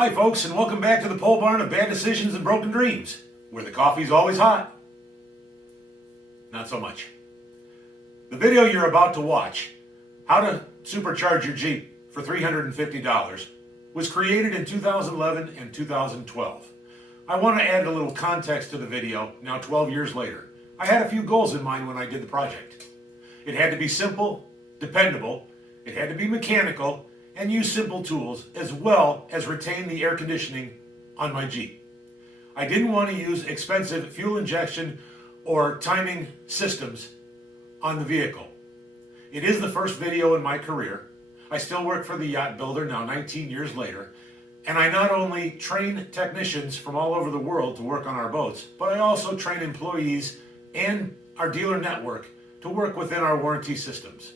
Hi folks, and welcome back to the pole barn of bad decisions and broken dreams, where the coffee's always hot. Not so much. The video you're about to watch, How to Supercharge Your Jeep for $350, was created in 2011 and 2012. I want to add a little context to the video now 12 years later. I had a few goals in mind when I did the project. It had to be simple, dependable, it had to be mechanical, and use simple tools, as well as retain the air conditioning on my Jeep. I didn't want to use expensive fuel injection or timing systems on the vehicle. It is the first video in my career. I still work for the yacht builder now 19 years later, and I not only train technicians from all over the world to work on our boats, but I also train employees and our dealer network to work within our warranty systems.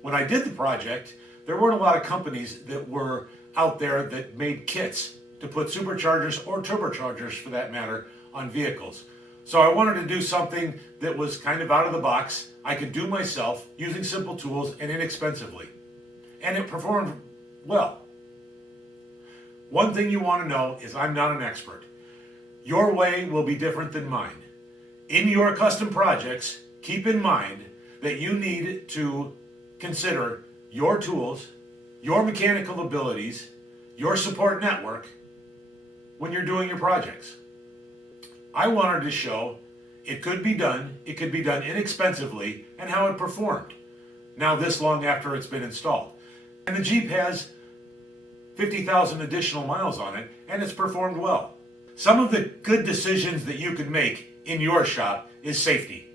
When I did the project, there weren't a lot of companies that were out there that made kits to put superchargers or turbochargers, for that matter, on vehicles. So I wanted to do something that was kind of out of the box, I could do myself using simple tools and inexpensively. And it performed well. One thing you want to know is I'm not an expert. Your way will be different than mine. In your custom projects, keep in mind that you need to consider your tools, your mechanical abilities, your support network when you're doing your projects. I wanted to show it could be done inexpensively, and how it performed now this long after it's been installed. And the Jeep has 50,000 additional miles on it, and it's performed well. Some of the good decisions that you can make in your shop is safety.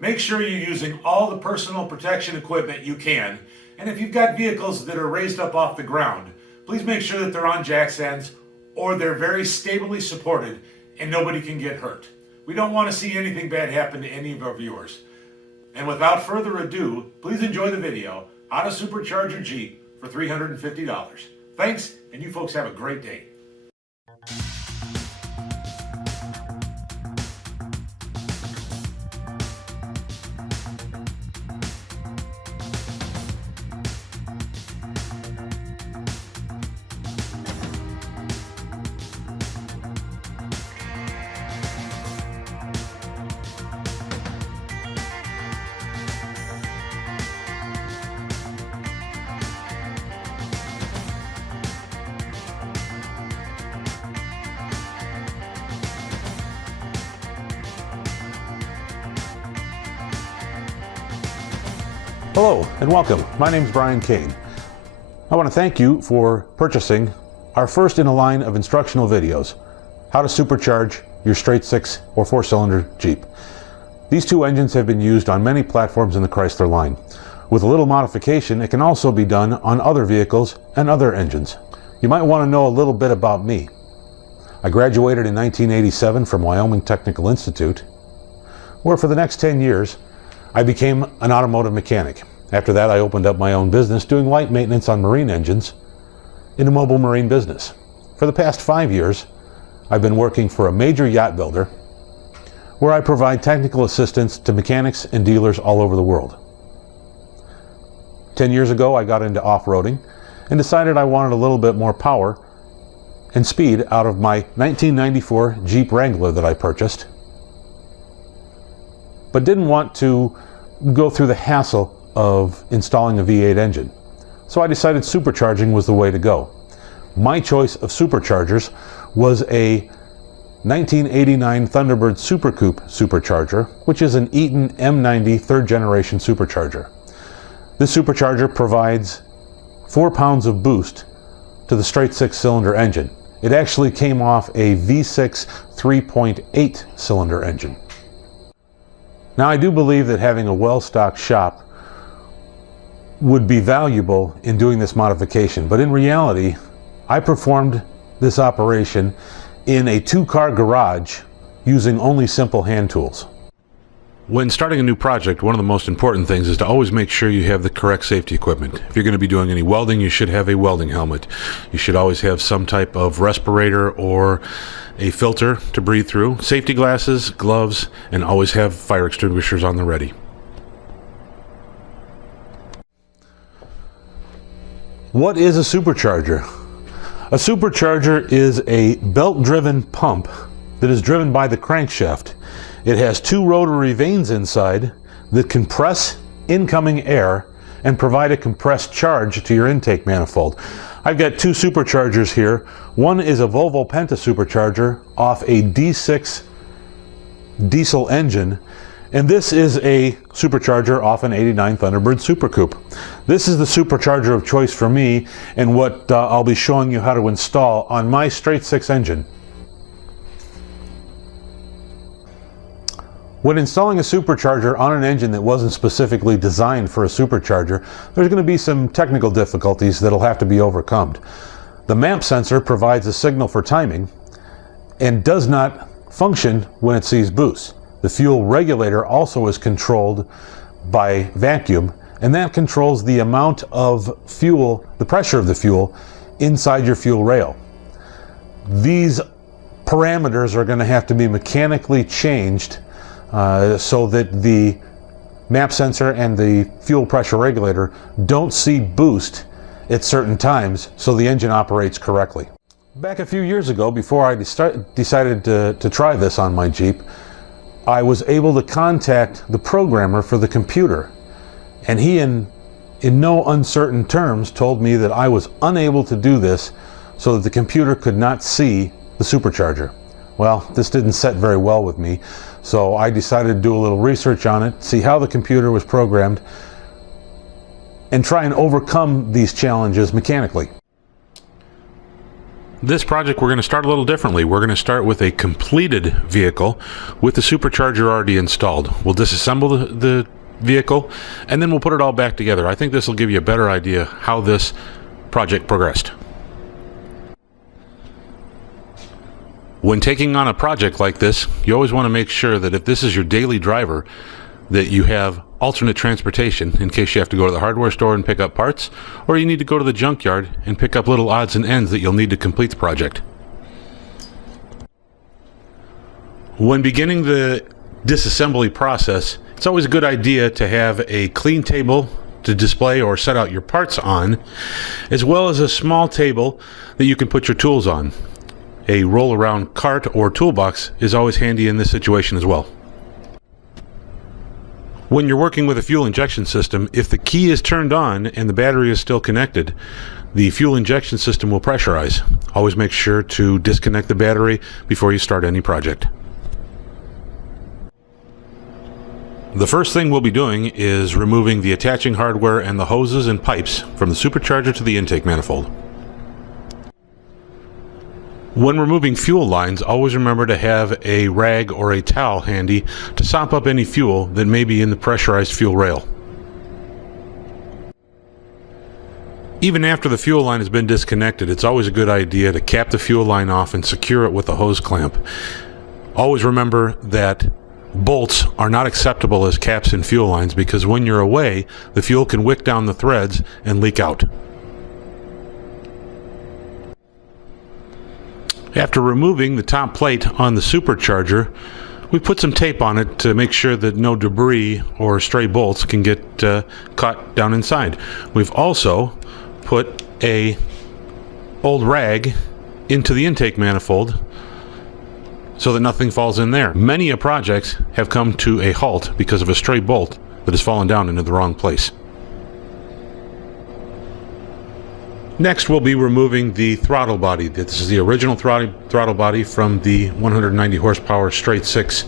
Make sure you're using all the personal protection equipment you can, and if you've got vehicles that are raised up off the ground, please make sure that they're on jack stands or they're very stably supported and nobody can get hurt. We don't want to see anything bad happen to any of our viewers. And without further ado, please enjoy the video, How to Supercharge Your Jeep for $350. Thanks, and you folks have a great day. Hello and welcome. My name is Brian Kane. I want to thank you for purchasing our first in a line of instructional videos, How to Supercharge Your Straight 6 or 4-cylinder Jeep. These two engines have been used on many platforms in the Chrysler line. With a little modification, it can also be done on other vehicles and other engines. You might want to know a little bit about me. I graduated in 1987 from Wyoming Technical Institute, where for the next 10 years I became an automotive mechanic. After that, I opened up my own business doing light maintenance on marine engines in a mobile marine business. For the past 5 years, I've been working for a major yacht builder where I provide technical assistance to mechanics and dealers all over the world. 10 years ago, I got into off-roading and decided I wanted a little bit more power and speed out of my 1994 Jeep Wrangler that I purchased, but didn't want to go through the hassle of installing a V8 engine. So I decided supercharging was the way to go. My choice of superchargers was a 1989 Thunderbird Super Coupe supercharger, which is an Eaton M90 third generation supercharger. This supercharger provides 4 pounds of boost to the straight 6-cylinder engine. It actually came off a V6 3.8 cylinder engine. Now, I do believe that having a well-stocked shop would be valuable in doing this modification, but in reality, I performed this operation in a 2-car garage using only simple hand tools. When starting a new project, one of the most important things is to always make sure you have the correct safety equipment. If you're going to be doing any welding, you should have a welding helmet. You should always have some type of respirator or a filter to breathe through, safety glasses, gloves, and always have fire extinguishers on the ready. What is a supercharger? A A supercharger is a belt-driven pump that is driven by the crankshaft. It has two rotary vanes inside that compress incoming air and provide a compressed charge to your intake manifold. I've got two superchargers here. One is a Volvo Penta supercharger off a D6 diesel engine, and this is a supercharger off an '89 Thunderbird Super Coupe. This is the supercharger of choice for me, and what I'll be showing you how to install on my straight six engine. When installing a supercharger on an engine that wasn't specifically designed for a supercharger, there's going to be some technical difficulties that'll have to be overcome. The map sensor provides a signal for timing and does not function when it sees boost. The fuel regulator also is controlled by vacuum, and that controls the amount of fuel, the pressure of the fuel inside your fuel rail. These parameters are going to have to be mechanically changed so that the map sensor and the fuel pressure regulator don't see boost at certain times, so the engine operates correctly. Back a few years ago, before I decided to try this on my Jeep, I was able to contact the programmer for the computer, and he in no uncertain terms told me that I was unable to do this so that the computer could not see the supercharger. Well, this didn't set very well with me, so I decided to do a little research on it, see how the computer was programmed, and try and overcome these challenges mechanically. This project we're going to start a little differently. We're going to start with a completed vehicle with the supercharger already installed. We'll disassemble the vehicle and then we'll put it all back together. I think this will give you a better idea how this project progressed. When taking on a project like this, you always want to make sure that if this is your daily driver, that you have alternate transportation in case you have to go to the hardware store and pick up parts, or you need to go to the junkyard and pick up little odds and ends that you'll need to complete the project. When beginning the disassembly process, it's always a good idea to have a clean table to display or set out your parts on, as well as a small table that you can put your tools on. A roll-around cart or toolbox is always handy in this situation as well. When you're working with a fuel injection system, if the key is turned on and the battery is still connected, the fuel injection system will pressurize. Always make sure to disconnect the battery before you start any project. The first thing we'll be doing is removing the attaching hardware and the hoses and pipes from the supercharger to the intake manifold. When removing fuel lines, always remember to have a rag or a towel handy to sop up any fuel that may be in the pressurized fuel rail. Even after the fuel line has been disconnected, it's always a good idea to cap the fuel line off and secure it with a hose clamp. Always remember that bolts are not acceptable as caps in fuel lines because when you're away, the fuel can wick down the threads and leak out. After removing the top plate on the supercharger, we put some tape on it to make sure that no debris or stray bolts can get caught down inside. We've also put a old rag into the intake manifold so that nothing falls in there. Many projects have come to a halt because of a stray bolt that has fallen down into the wrong place. Next, we'll be removing the throttle body. This is the original throttle body from the 190 horsepower straight six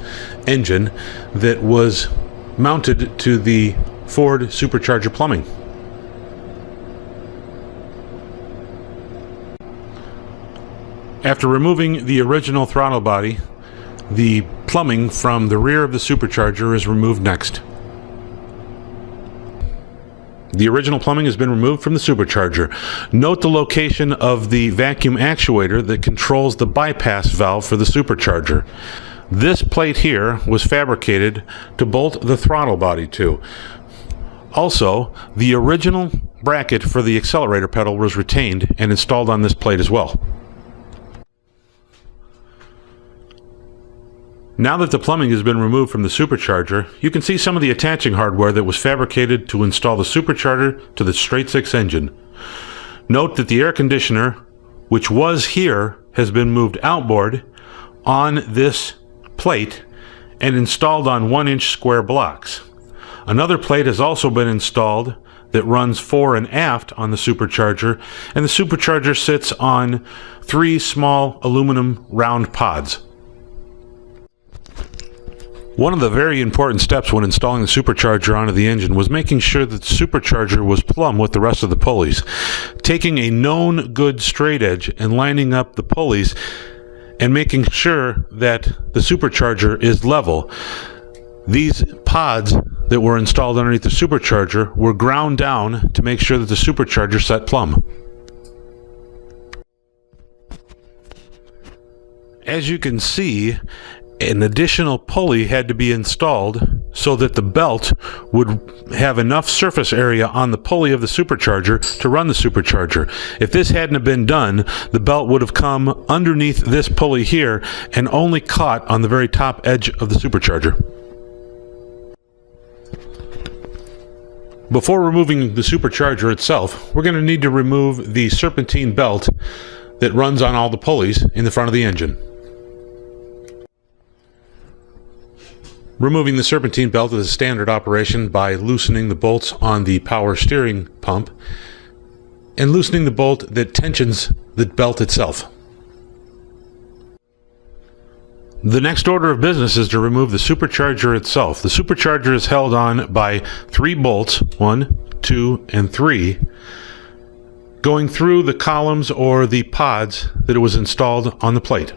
engine that was mounted to the Ford Supercharger plumbing. After removing the original throttle body, the plumbing from the rear of the supercharger is removed next. The original plumbing has been removed from the supercharger. Note the location of the vacuum actuator that controls the bypass valve for the supercharger. This plate here was fabricated to bolt the throttle body to. Also, the original bracket for the accelerator pedal was retained and installed on this plate as well. Now that the plumbing has been removed from the supercharger, you can see some of the attaching hardware that was fabricated to install the supercharger to the straight six engine. Note that the air conditioner which was here, has been moved outboard on this plate and installed on 1-inch square blocks. Another plate has also been installed that runs fore and aft on the Supercharger, and the Supercharger sits on 3 small aluminum round pods. One of the very important steps when installing the Supercharger onto the engine was making sure that the Supercharger was plumb with the rest of the pulleys. Taking a known good straight edge and lining up the pulleys and making sure that the Supercharger is level. These pods that were installed underneath the Supercharger were ground down to make sure that the Supercharger set plumb. As you can see, an additional pulley had to be installed so that the belt would have enough surface area on the pulley of the Supercharger to run the Supercharger. If this hadn't been done, the belt would have come underneath this pulley here and only caught on the very top edge of the Supercharger. Before removing the Supercharger itself, we're going to need to remove the serpentine belt that runs on all the pulleys in the front of the engine. Removing the serpentine belt is a standard operation by loosening the bolts on the power steering pump and loosening the bolt that tensions the belt itself. The next order of business is to remove the Supercharger itself. The Supercharger is held on by 3 bolts, 1, 2, and 3, going through the columns or the pods that it was installed on the plate.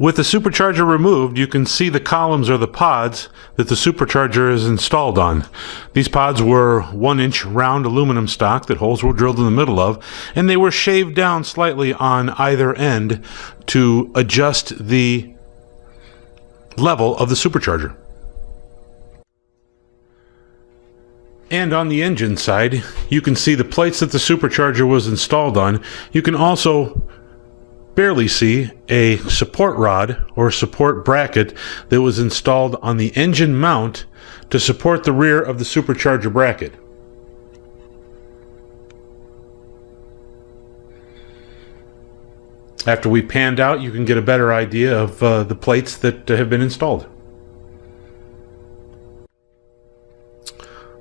With the Supercharger removed, you can see the columns or the pods that the Supercharger is installed on. These pods were 1-inch round aluminum stock that holes were drilled in the middle of, and they were shaved down slightly on either end to adjust the level of the Supercharger. And on the engine side, you can see the plates that the Supercharger was installed on. You can also barely see a support rod or support bracket that was installed on the engine mount to support the rear of the Supercharger bracket. After we panned out, you can get a better idea of the plates that have been installed.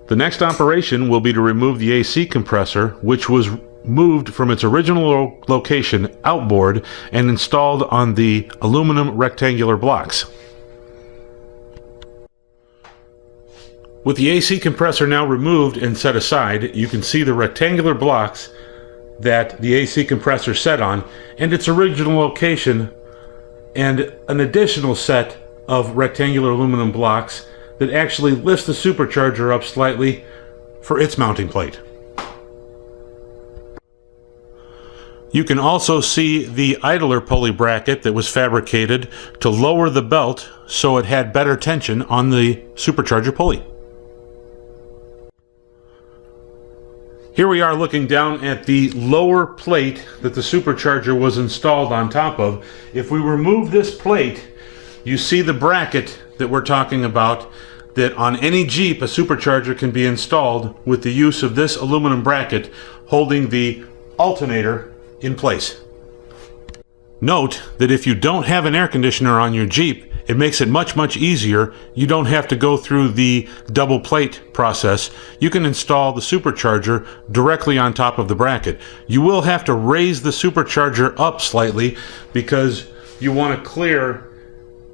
The next operation will be to remove the AC compressor, which was moved from its original location outboard and installed on the aluminum rectangular blocks. With the AC compressor now removed and set aside, you can see the rectangular blocks that the AC compressor set on and its original location, and an additional set of rectangular aluminum blocks that actually lifts the Supercharger up slightly for its mounting plate. You can also see the idler pulley bracket that was fabricated to lower the belt so it had better tension on the Supercharger pulley. Here we are looking down at the lower plate that the Supercharger was installed on top of. If we remove this plate, you see the bracket that we're talking about, that on any Jeep a Supercharger can be installed with the use of this aluminum bracket holding the alternator in place. Note that if you don't have an air conditioner on your Jeep, it makes it much easier. You don't have to go through the double plate process. You can install the Supercharger directly on top of the bracket. You will have to raise the Supercharger up slightly because you want to clear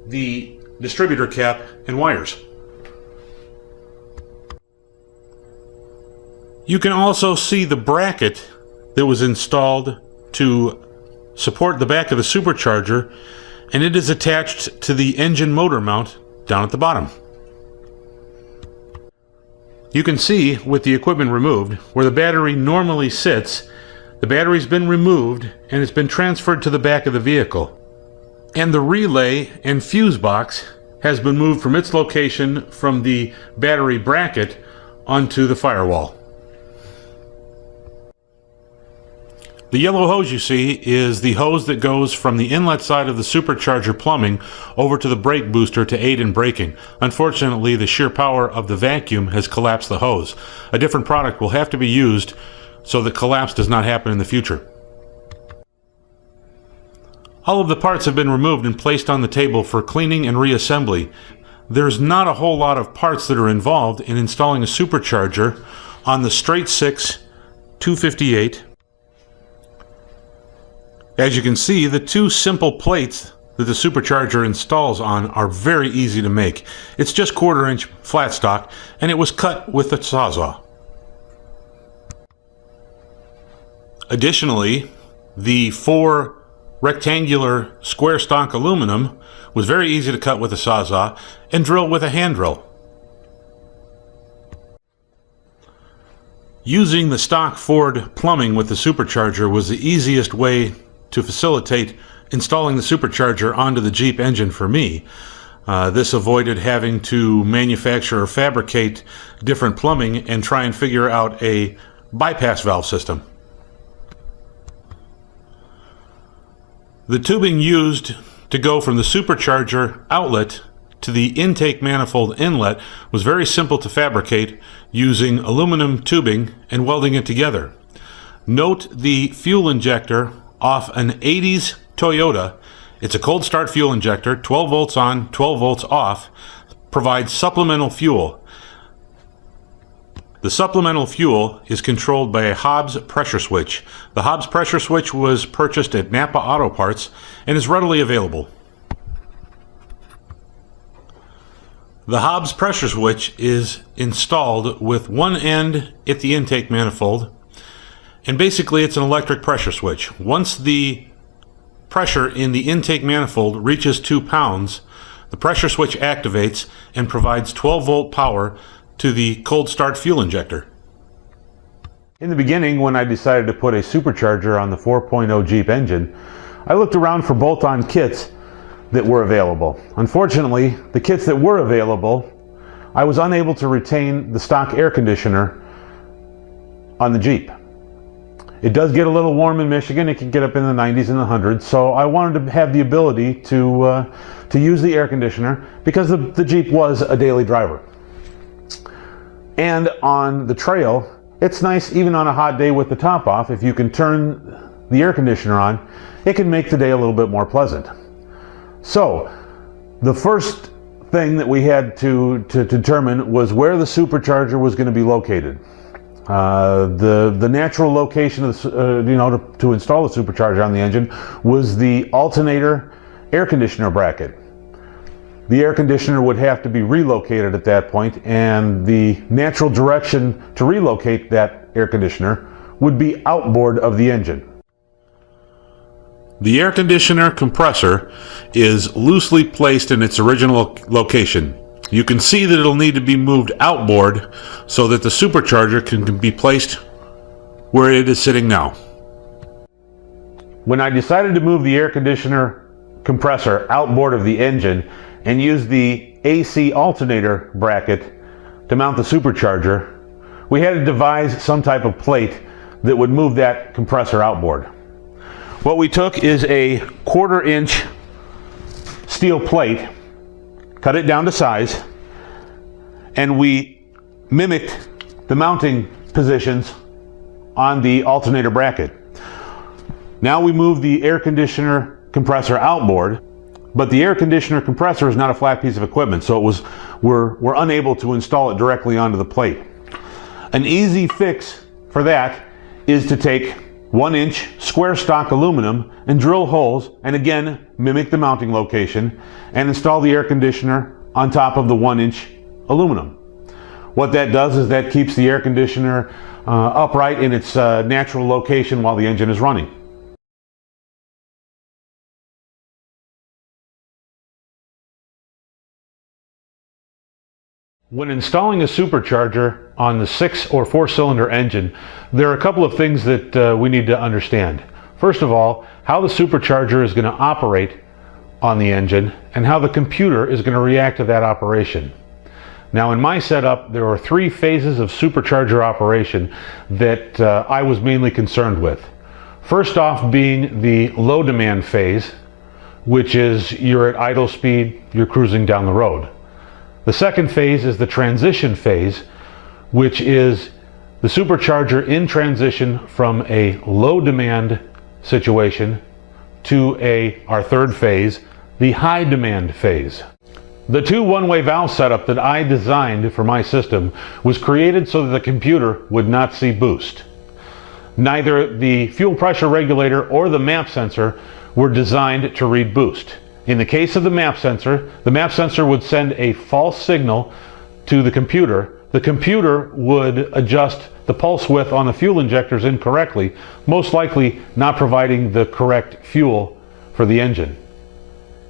the distributor cap and wires. You can also see the bracket that was installed to support the back of the Supercharger, and it is attached to the engine motor mount down at the bottom. You can see with the equipment removed where the battery normally sits, the battery's been removed and it's been transferred to the back of the vehicle. And the relay and fuse box has been moved from its location from the battery bracket onto the firewall. The yellow hose you see is the hose that goes from the inlet side of the supercharger plumbing over to the brake booster to aid in braking. Unfortunately, the sheer power of the vacuum has collapsed the hose. A different product will have to be used so the collapse does not happen in the future. All of the parts have been removed and placed on the table for cleaning and reassembly. There's not a whole lot of parts that are involved in installing a supercharger on the straight 6 258. As you can see, the two simple plates that the supercharger installs on are very easy to make. It's just 1/4 inch flat stock, and it was cut with a sawzall. Additionally, the 4 rectangular square stock aluminum was very easy to cut with a sawzall and drill with a hand drill. Using the stock Ford plumbing with the supercharger was the easiest way to facilitate installing the supercharger onto the Jeep engine for me. This avoided having to manufacture or fabricate different plumbing and try and figure out a bypass valve system. The tubing used to go from the supercharger outlet to the intake manifold inlet was very simple to fabricate using aluminum tubing and welding it together. Note the fuel injector off an 80s Toyota. It's a cold start fuel injector, 12 volts on, 12 volts off, provides supplemental fuel. The supplemental fuel is controlled by a Hobbs pressure switch. The Hobbs pressure switch was purchased at Napa Auto Parts and is readily available. The Hobbs pressure switch is installed with one end at the intake manifold, and basically it's an electric pressure switch. Once the pressure in the intake manifold reaches 2 pounds, the pressure switch activates and provides 12 volt power to the cold start fuel injector. In the beginning, when I decided to put a supercharger on the 4.0 Jeep engine, I looked around for bolt-on kits that were available. Unfortunately, the kits that were available, I was unable to retain the stock air conditioner on the Jeep. It does get a little warm in Michigan. It can get up in the 90s and the 100s, so I wanted to have the ability to use the air conditioner because the Jeep was a daily driver. And on the trail, it's nice even on a hot day with the top off, if you can turn the air conditioner on, it can make the day a little bit more pleasant. So the first thing that we had to determine was where the supercharger was going to be located. The natural location of the, to install the supercharger on the engine was the alternator air conditioner bracket. The air conditioner would have to be relocated at that point, and the natural direction to relocate that air conditioner would be outboard of the engine. The air conditioner compressor is loosely placed in its original location. You can see that it'll need to be moved outboard so that the supercharger can be placed where it is sitting now. When I decided to move the air conditioner compressor outboard of the engine and use the AC alternator bracket to mount the supercharger, we had to devise some type of plate that would move that compressor outboard. What we took is a 1/4 inch steel plate, cut it down to size, and we mimicked the mounting positions on the alternator bracket. Now we move the air conditioner compressor outboard, but the air conditioner compressor is not a flat piece of equipment, so we're unable to install it directly onto the plate. An easy fix for that is to take 1 inch square stock aluminum and drill holes, and again mimic the mounting location, and install the air conditioner on top of the 1 inch aluminum. What that does is that keeps the air conditioner upright in its natural location while the engine is running. When installing a supercharger on the 6 or 4-cylinder engine, there are a couple of things that we need to understand. First of all, how the supercharger is going to operate on the engine and how the computer is going to react to that operation. Now in my setup, there are 3 phases of supercharger operation that I was mainly concerned with. First off being the low demand phase, which is you're at idle speed, you're cruising down the road. The second phase is the transition phase, which is the supercharger in transition from a low demand situation to our third phase, the high demand phase. The two one-way valve setup that I designed for my system was created so that the computer would not see boost. Neither the fuel pressure regulator or the map sensor were designed to read boost. In the case of the map sensor would send a false signal to the computer. The computer would adjust the pulse width on the fuel injectors incorrectly, most likely not providing the correct fuel for the engine.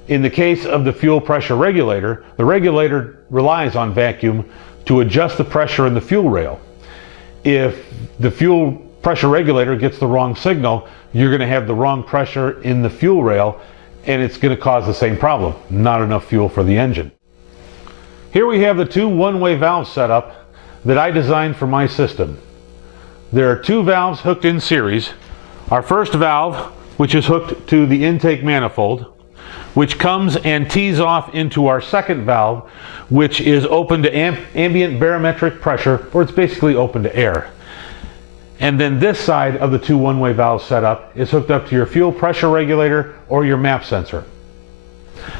In the case of the fuel pressure regulator, the regulator relies on vacuum to adjust the pressure in the fuel rail. If the fuel pressure regulator gets the wrong signal, you're going to have the wrong pressure in the fuel rail, and it's going to cause the same problem, not enough fuel for the engine. Here we have the two one-way valve setup that I designed for my system. There are two valves hooked in series. Our first valve, which is hooked to the intake manifold, which comes and tees off into our second valve, which is open to ambient barometric pressure, or it's basically open to air. And then this side of the two one-way valve setup is hooked up to your fuel pressure regulator or your map sensor.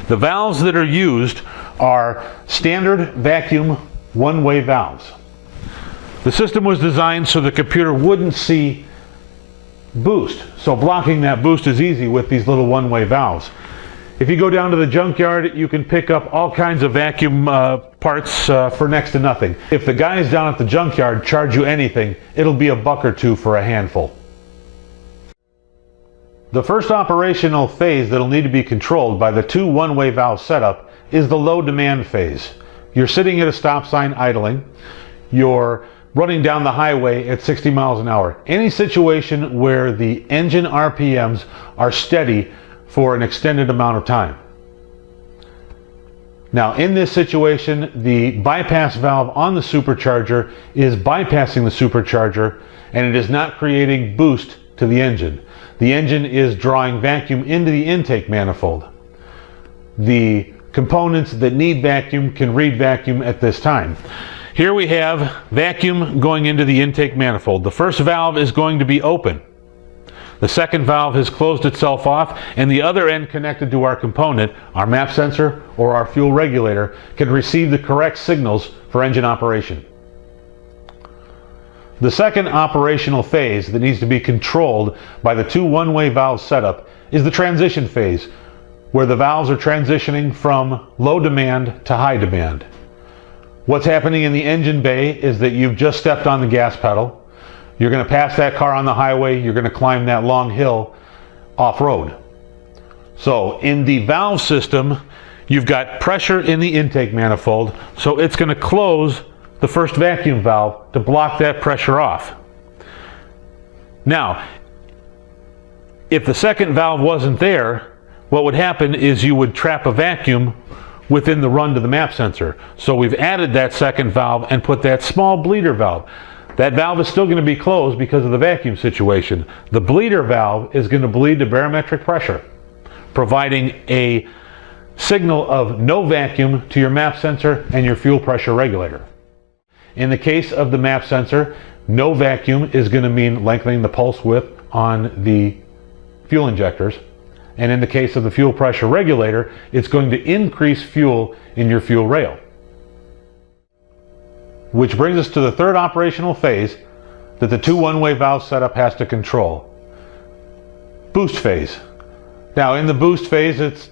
The valves that are used are standard vacuum one-way valves. The system was designed so the computer wouldn't see boost, so blocking that boost is easy with these little one-way valves. If you go down to the junkyard, you can pick up all kinds of vacuum parts for next to nothing. If the guys down at the junkyard charge you anything, it'll be $1 or $2 for a handful. The first operational phase that'll need to be controlled by the two one-way valve setup is the low demand phase. You're sitting at a stop sign idling. You're running down the highway at 60 miles an hour. Any situation where the engine RPMs are steady for an extended amount of time. Now in this situation, the bypass valve on the supercharger is bypassing the supercharger, and it is not creating boost to the engine. The engine is drawing vacuum into the intake manifold. The components that need vacuum can read vacuum at this time. Here we have vacuum going into the intake manifold. The first valve is going to be open. The second valve has closed itself off, and the other end connected to our component, our map sensor or our fuel regulator, can receive the correct signals for engine operation. The second operational phase that needs to be controlled by the two one-way valve setup is the transition phase, where the valves are transitioning from low demand to high demand. What's happening in the engine bay is that you've just stepped on the gas pedal. You're going to pass that car on the highway, you're going to climb that long hill off-road. So in the valve system, you've got pressure in the intake manifold, so it's going to close the first vacuum valve to block that pressure off. Now, if the second valve wasn't there, what would happen is you would trap a vacuum within the run to the map sensor. So we've added that second valve and put that small bleeder valve. That valve is still going to be closed because of the vacuum situation. The bleeder valve is going to bleed to barometric pressure, providing a signal of no vacuum to your map sensor and your fuel pressure regulator. In the case of the map sensor, no vacuum is going to mean lengthening the pulse width on the fuel injectors. And in the case of the fuel pressure regulator, it's going to increase fuel in your fuel rail. Which brings us to the third operational phase that the two one-way valve setup has to control. Boost phase. Now in the boost phase, it's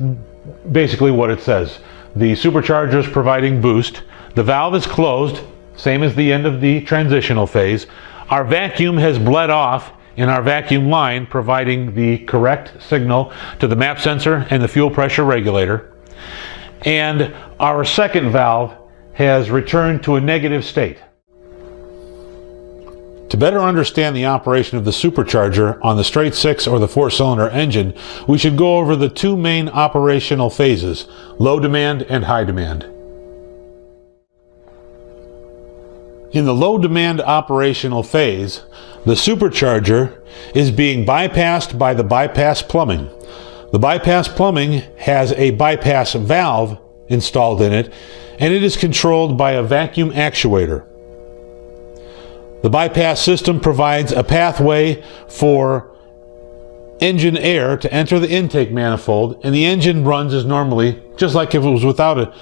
basically what it says. The supercharger is providing boost. The valve is closed, same as the end of the transitional phase. Our vacuum has bled off in our vacuum line, providing the correct signal to the map sensor and the fuel pressure regulator. And our second valve has returned to a negative state. To better understand the operation of the supercharger on the straight six or the 4-cylinder engine, we should go over the two main operational phases, low demand and high demand. In the low demand operational phase, the supercharger is being bypassed by the bypass plumbing. The bypass plumbing has a bypass valve installed in it, and it is controlled by a vacuum actuator. The bypass system provides a pathway for engine air to enter the intake manifold, and the engine runs as normally, just like if it was without a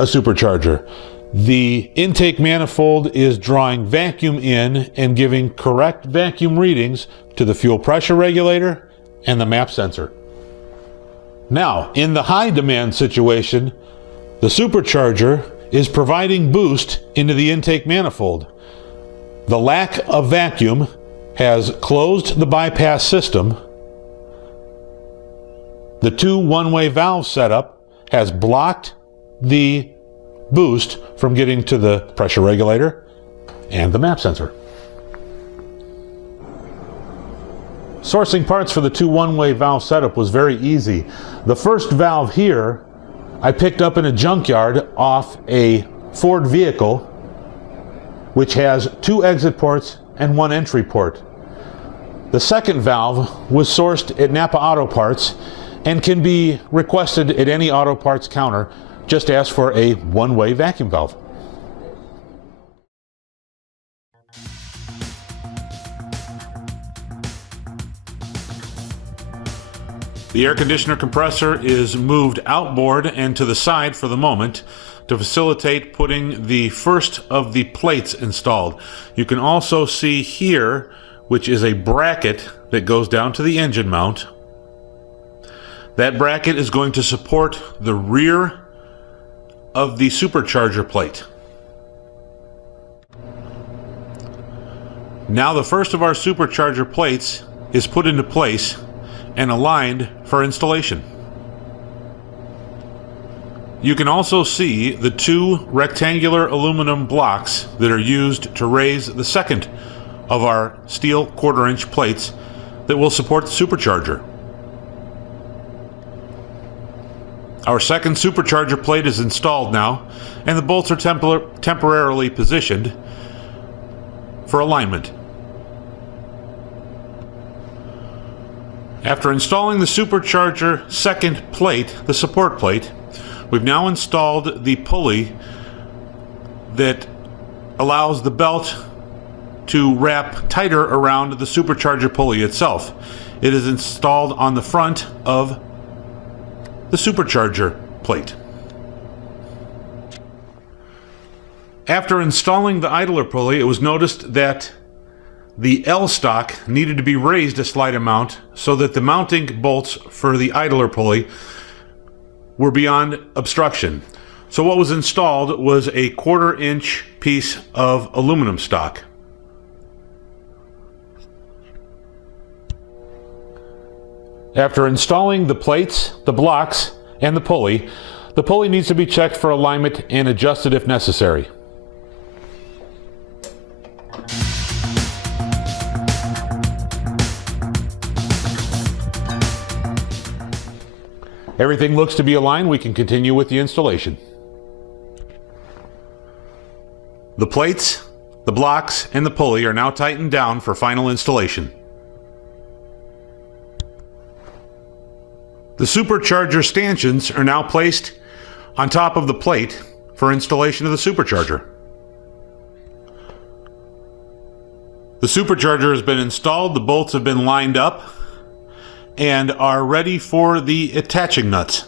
supercharger. The intake manifold is drawing vacuum in and giving correct vacuum readings to the fuel pressure regulator and the map sensor. Now, in the high demand situation, the supercharger is providing boost into the intake manifold. The lack of vacuum has closed the bypass system. The two one-way valve setup has blocked the boost from getting to the pressure regulator and the map sensor. Sourcing parts for the two one-way valve setup was very easy. The first valve here I picked up in a junkyard off a Ford vehicle, which has two exit ports and one entry port. The second valve was sourced at Napa Auto Parts and can be requested at any auto parts counter. Just ask for a one-way vacuum valve. The air conditioner compressor is moved outboard and to the side for the moment to facilitate putting the first of the plates installed. You can also see here, which is a bracket that goes down to the engine mount. That bracket is going to support the rear of the supercharger plate. Now the first of our supercharger plates is put into place and aligned for installation. You can also see the two rectangular aluminum blocks that are used to raise the second of our steel 1/4-inch plates that will support the supercharger. Our second supercharger plate is installed now, and the bolts are temporarily positioned for alignment. After installing the supercharger second plate, the support plate, we've now installed the pulley that allows the belt to wrap tighter around the supercharger pulley itself. It is installed on the front of the supercharger plate. After installing the idler pulley, it was noticed that the L-stock needed to be raised a slight amount so that the mounting bolts for the idler pulley were beyond obstruction. So what was installed was a 1/4-inch piece of aluminum stock. After installing the plates, the blocks, and the pulley needs to be checked for alignment and adjusted if necessary. Everything looks to be aligned. We can continue with the installation. The plates, the blocks, and the pulley are now tightened down for final installation. The supercharger stanchions are now placed on top of the plate for installation of the supercharger. The supercharger has been installed, the bolts have been lined up, and are ready for the attaching nuts.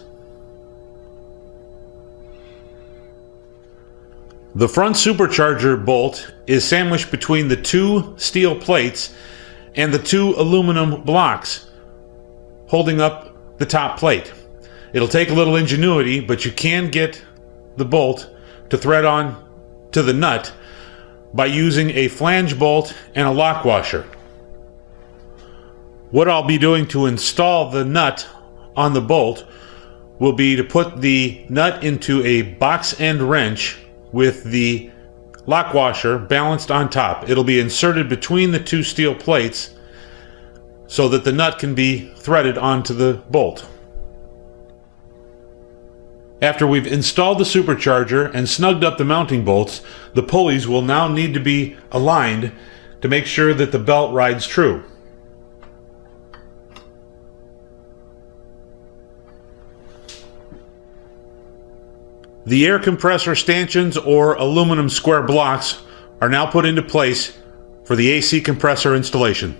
The front supercharger bolt is sandwiched between the two steel plates and the two aluminum blocks holding up the top plate. It'll take a little ingenuity, but you can get the bolt to thread on to the nut by using a flange bolt and a lock washer. What I'll be doing to install the nut on the bolt will be to put the nut into a box end wrench with the lock washer balanced on top. It'll be inserted between the two steel plates so that the nut can be threaded onto the bolt. After we've installed the supercharger and snugged up the mounting bolts, the pulleys will now need to be aligned to make sure that the belt rides true. The air compressor stanchions or aluminum square blocks are now put into place for the AC compressor installation.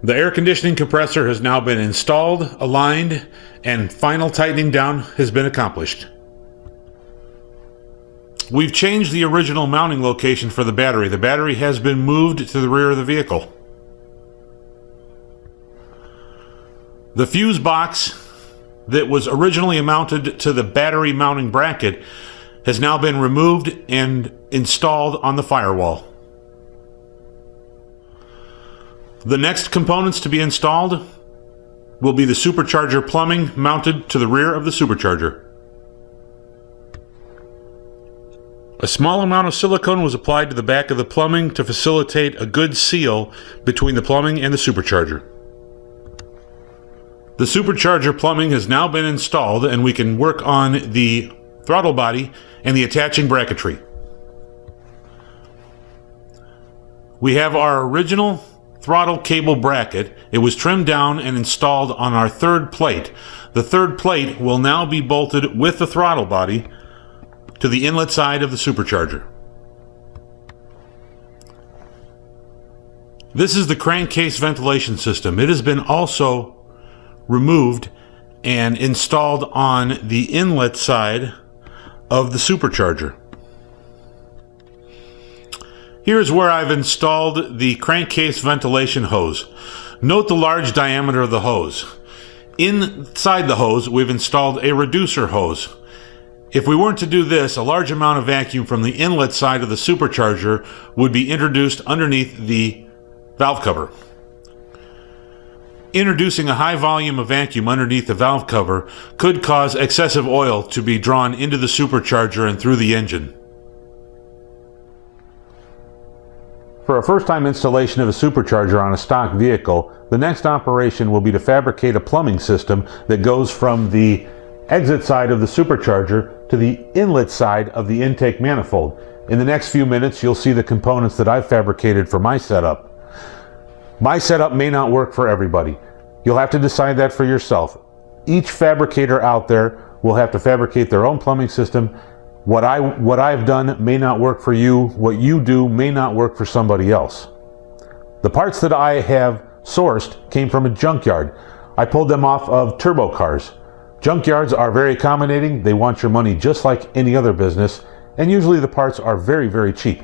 The air conditioning compressor has now been installed, aligned, and final tightening down has been accomplished. We've changed the original mounting location for the battery. The battery has been moved to the rear of the vehicle. The fuse box that was originally mounted to the battery mounting bracket has now been removed and installed on the firewall. The next components to be installed will be the supercharger plumbing mounted to the rear of the supercharger. A small amount of silicone was applied to the back of the plumbing to facilitate a good seal between the plumbing and the supercharger. The supercharger plumbing has now been installed and we can work on the throttle body and the attaching bracketry. We have our original throttle cable bracket. It was trimmed down and installed on our third plate. The third plate will now be bolted with the throttle body to the inlet side of the supercharger. This is the crankcase ventilation system. It has been also removed and installed on the inlet side of the supercharger. Here's where I've installed the crankcase ventilation hose. Note the large diameter of the hose. Inside the hose, we've installed a reducer hose. If we weren't to do this, a large amount of vacuum from the inlet side of the supercharger would be introduced underneath the valve cover. Introducing a high volume of vacuum underneath the valve cover could cause excessive oil to be drawn into the supercharger and through the engine. For a first-time installation of a supercharger on a stock vehicle, the next operation will be to fabricate a plumbing system that goes from the exit side of the supercharger to the inlet side of the intake manifold. In the next few minutes, you'll see the components that I've fabricated for my setup. My setup may not work for everybody. You'll have to decide that for yourself. Each fabricator out there will have to fabricate their own plumbing system. What I've done may not work for you. What you do may not work for somebody else. The parts that I have sourced came from a junkyard. I pulled them off of turbo cars. Junkyards are very accommodating. They want your money just like any other business, and usually the parts are very, very cheap.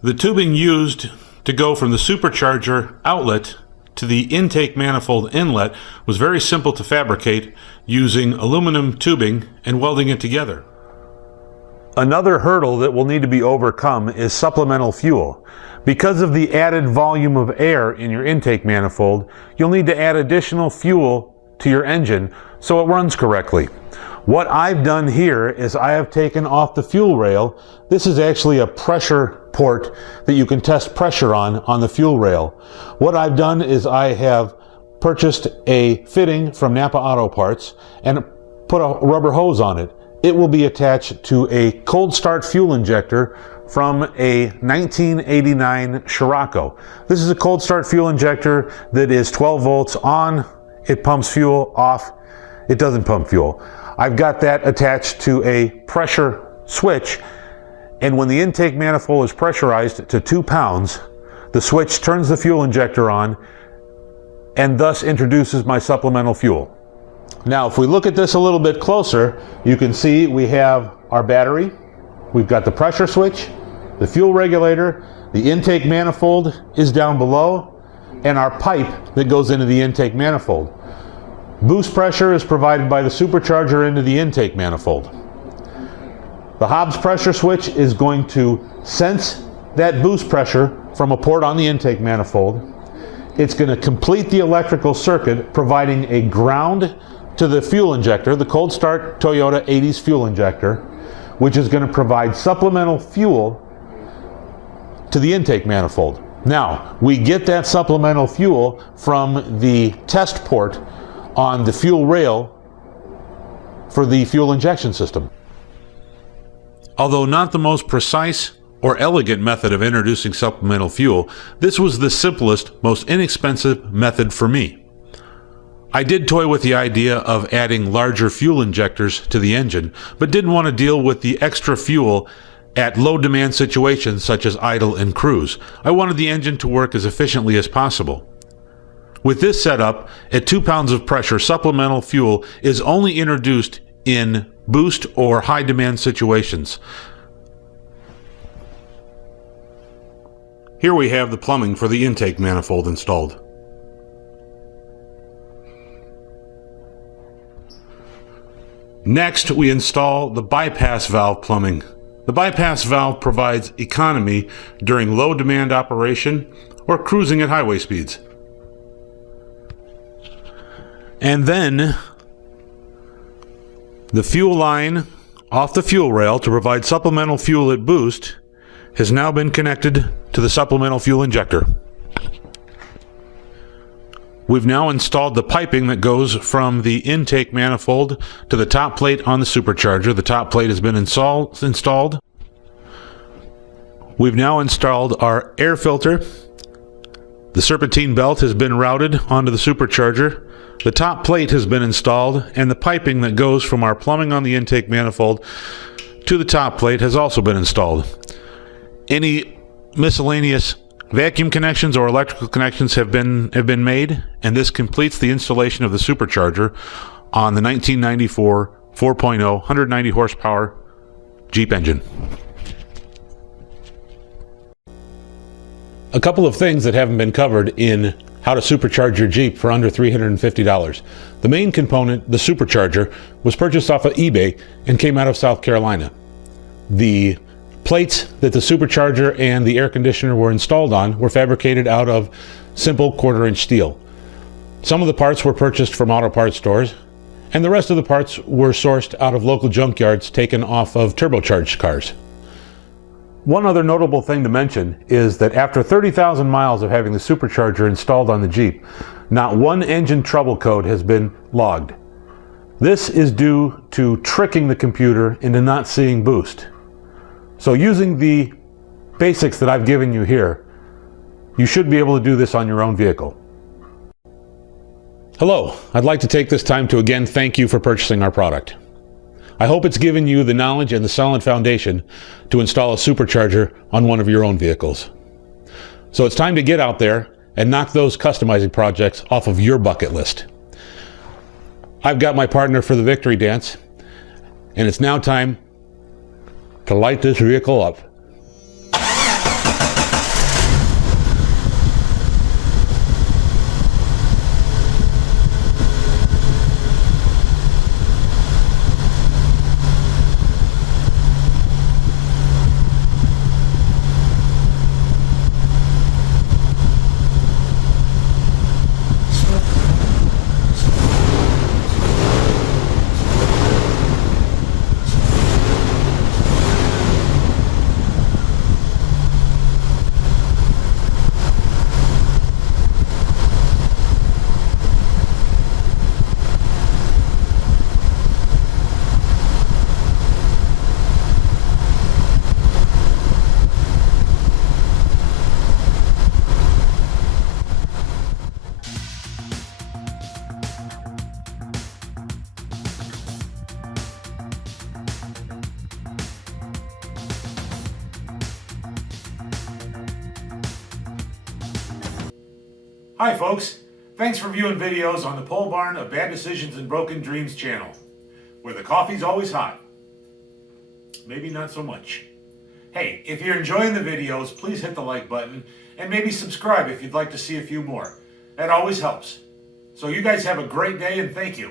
The tubing used to go from the supercharger outlet to the intake manifold inlet was very simple to fabricate using aluminum tubing and welding it together. Another hurdle that will need to be overcome is supplemental fuel. Because of the added volume of air in your intake manifold, you'll need to add additional fuel to your engine so it runs correctly. What I've done here is I have taken off the fuel rail. This is actually a pressure port that you can test pressure on the fuel rail. What I've done is I have purchased a fitting from Napa Auto Parts and put a rubber hose on it. It will be attached to a cold start fuel injector from a 1989 Scirocco. This is a cold start fuel injector that is 12 volts on, it pumps fuel, off, it doesn't pump fuel. I've got that attached to a pressure switch, and when the intake manifold is pressurized to 2 pounds, the switch turns the fuel injector on and thus introduces my supplemental fuel. Now, if we look at this a little bit closer, you can see we have our battery, we've got the pressure switch, the fuel regulator, the intake manifold is down below, and our pipe that goes into the intake manifold. Boost pressure is provided by the supercharger into the intake manifold. The Hobbs pressure switch is going to sense that boost pressure from a port on the intake manifold. It's going to complete the electrical circuit, providing a ground to the fuel injector, the cold start Toyota 80s fuel injector, which is going to provide supplemental fuel to the intake manifold. Now, we get that supplemental fuel from the test port on the fuel rail for the fuel injection system. Although not the most precise or elegant method of introducing supplemental fuel, this was the simplest, most inexpensive method for me. I did toy with the idea of adding larger fuel injectors to the engine, but didn't want to deal with the extra fuel at low demand situations such as idle and cruise. I wanted the engine to work as efficiently as possible. With this setup, at 2 pounds of pressure, supplemental fuel is only introduced in boost or high demand situations. Here we have the plumbing for the intake manifold installed. Next, we install the bypass valve plumbing. The bypass valve provides economy during low demand operation or cruising at highway speeds. And then the fuel line off the fuel rail to provide supplemental fuel at boost has now been connected to the supplemental fuel injector. We've now installed the piping that goes from the intake manifold to the top plate on the supercharger. The top plate has been installed. We've now installed our air filter. The serpentine belt has been routed onto the supercharger. The top plate has been installed, and the piping that goes from our plumbing on the intake manifold to the top plate has also been installed. Any miscellaneous vacuum connections or electrical connections have been made, and this completes the installation of the supercharger on the 1994 4.0 190 horsepower Jeep engine. A couple of things that haven't been covered in how to supercharge your Jeep for under $350. The main component, the supercharger, was purchased off of eBay and came out of South Carolina. The plates that the supercharger and the air conditioner were installed on were fabricated out of simple 1/4-inch steel. Some of the parts were purchased from auto parts stores, and the rest of the parts were sourced out of local junkyards taken off of turbocharged cars. One other notable thing to mention is that after 30,000 miles of having the supercharger installed on the Jeep, not one engine trouble code has been logged. This is due to tricking the computer into not seeing boost. So using the basics that I've given you here, you should be able to do this on your own vehicle. Hello, I'd like to take this time to again thank you for purchasing our product. I hope it's given you the knowledge and the solid foundation to install a supercharger on one of your own vehicles. So it's time to get out there and knock those customizing projects off of your bucket list. I've got my partner for the victory dance, and it's now time to light this vehicle up. Hi folks, thanks for viewing videos on the Pole Barn of Bad Decisions and Broken Dreams channel, where the coffee's always hot. Maybe not so much. Hey, if you're enjoying the videos, please hit the like button and maybe subscribe if you'd like to see a few more. That always helps. So you guys have a great day and thank you.